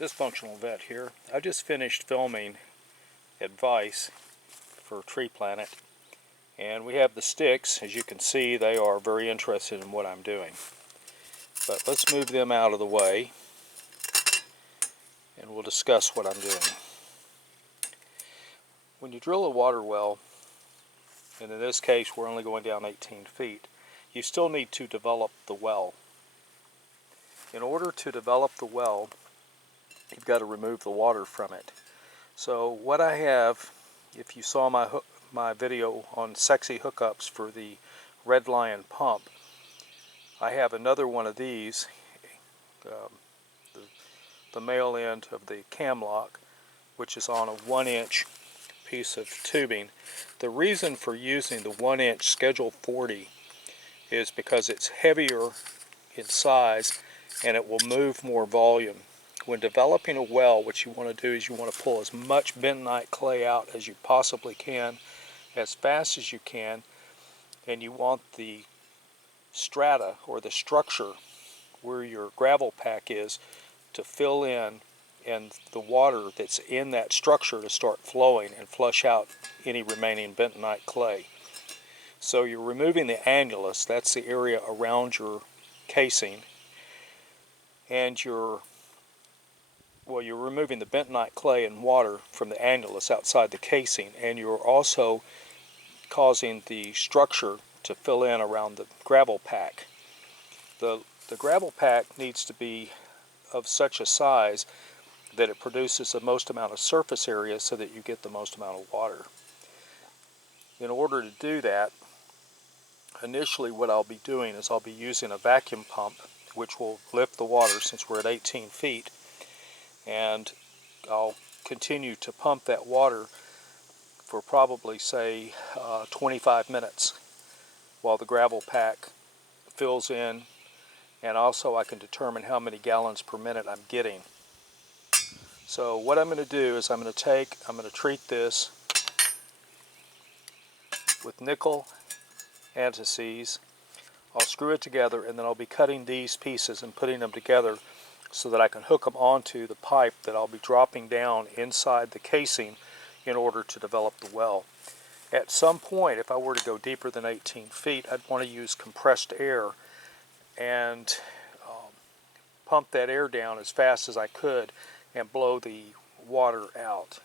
dysfunctional vet here. I just finished filming advice for Tree Planet, and we have the sticks. As you can see, they are very interested in what I'm doing. But let's move them out of the way and we'll discuss what I'm doing. When you drill a water well, and in this case we're only going down 18 feet, you still need to develop the well. In order to develop the well, you've got to remove the water from it. So what I have, if you saw my video on sexy hookups for the Red Lion pump, I have another one of these, the male end of the cam lock, which is on a 1-inch piece of tubing. The reason for using the 1-inch Schedule 40 is because it's heavier in size and it will move more volume. When developing a well, what you want to do is you want to pull as much bentonite clay out as you possibly can, as fast as you can, and you want the strata, or the structure where your gravel pack is, to fill in and the water that's in that structure to start flowing and flush out any remaining bentonite clay. So you're removing the annulus, that's the area around your casing, and you're removing the bentonite clay and water from the annulus outside the casing, and you're also causing the structure to fill in around the gravel pack. The gravel pack needs to be of such a size that it produces the most amount of surface area so that you get the most amount of water. In order to do that, initially what I'll be doing is I'll be using a vacuum pump which will lift the water since we're at 18 feet, and I'll continue to pump that water for probably, say, 25 minutes while the gravel pack fills in, and also I can determine how many gallons per minute I'm getting. So what I'm going to do is I'm going to treat this with nickel antices. I'll screw it together, and then I'll be cutting these pieces and putting them together so that I can hook them onto the pipe that I'll be dropping down inside the casing in order to develop the well. At some point, if I were to go deeper than 18 feet, I'd want to use compressed air and pump that air down as fast as I could and blow the water out.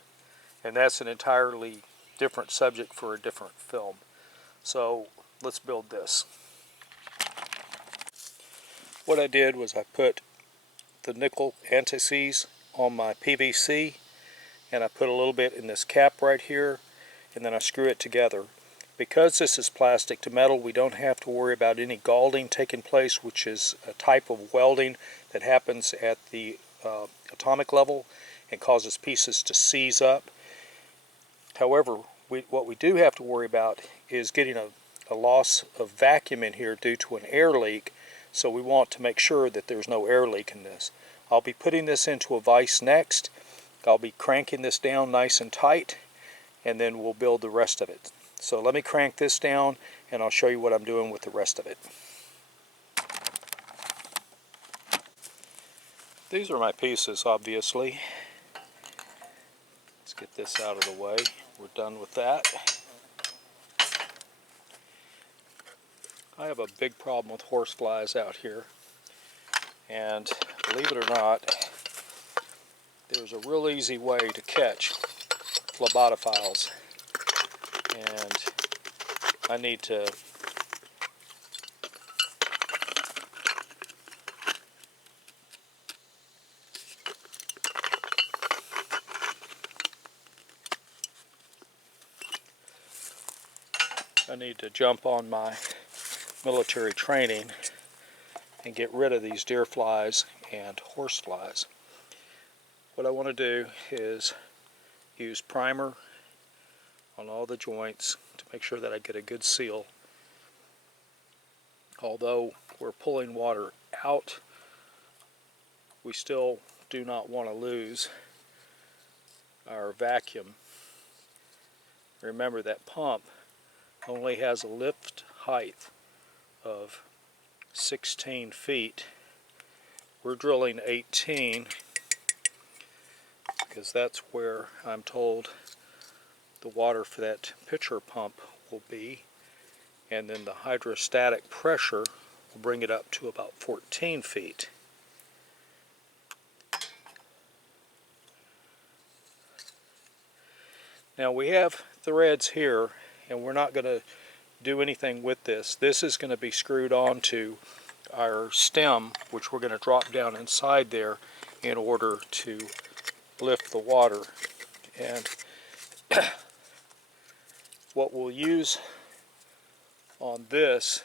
And that's an entirely different subject for a different film. So let's build this. What I did was I put the nickel antices on my PVC, and I put a little bit in this cap right here, and then I screw it together. Because this is plastic to metal, we don't have to worry about any galding taking place, which is a type of welding that happens at the atomic level and causes pieces to seize up. However, what we do have to worry about is getting a loss of vacuum in here due to an air leak, so we want to make sure that there's no air leak in this. I'll be putting this into a vise next. I'll be cranking this down nice and tight, and then we'll build the rest of it. So let me crank this down and I'll show you what I'm doing with the rest of it. These are my pieces, obviously. Let's get this out of the way. We're done with that. I have a big problem with horseflies out here, and believe it or not, there's a real easy way to catch phlebotophiles, and I need to jump on my military training and get rid of these deer flies and horse flies. What I want to do is use primer on all the joints to make sure that I get a good seal. Although we're pulling water out, we still do not want to lose our vacuum. Remember, that pump only has a lift height of 16 feet. We're drilling 18, because that's where I'm told the water for that pitcher pump will be, and then the hydrostatic pressure will bring it up to about 14 feet. Now we have threads here, and we're not going to do anything with this. This is going to be screwed onto our stem, which we're going to drop down inside there in order to lift the water. And what we'll use on this,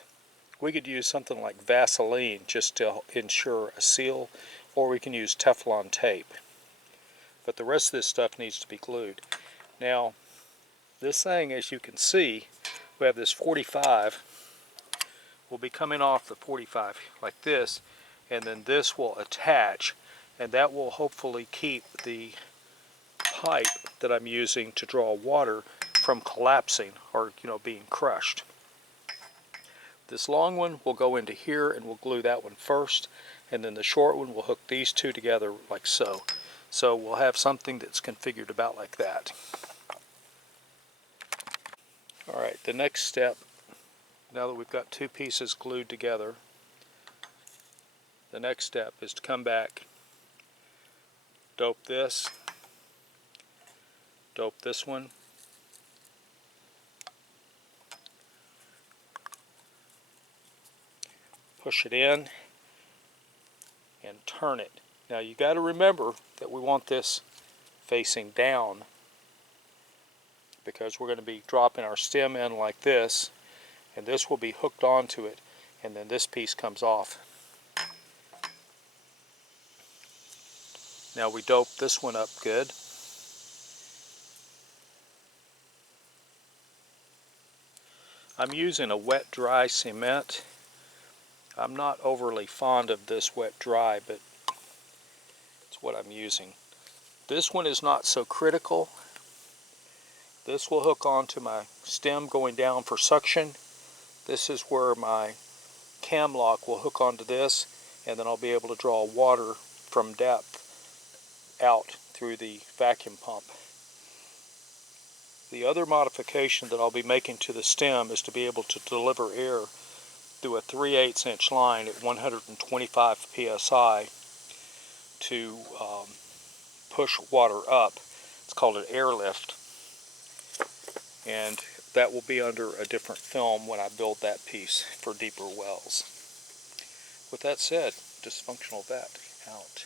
we could use something like Vaseline just to ensure a seal, or we can use Teflon tape. But the rest of this stuff needs to be glued. Now, this thing, as you can see, we have this 45. Will be coming off the 45 like this, and then this will attach, and that will hopefully keep the pipe that I'm using to draw water from collapsing or being crushed. This long one will go into here, and we'll glue that one first, and then the short one will hook these two together like so. So we'll have something that's configured about like that. Alright, the next step, now that we've got two pieces glued together, the next step is to come back, dope this one, push it in, and turn it. Now you got to remember that we want this facing down, because we're going to be dropping our stem in like this, and this will be hooked onto it, and then this piece comes off. Now we dope this one up good. I'm using a wet dry cement. I'm not overly fond of this wet dry, but it's what I'm using. This one is not so critical. This will hook onto my stem going down for suction. This is where my cam lock will hook onto this, and then I'll be able to draw water from depth out through the vacuum pump. The other modification that I'll be making to the stem is to be able to deliver air through a 3/8 inch line at 125 psi to push water up. It's called an airlift, and that will be under a different film when I build that piece for deeper wells. With that said, dysfunctional vet out.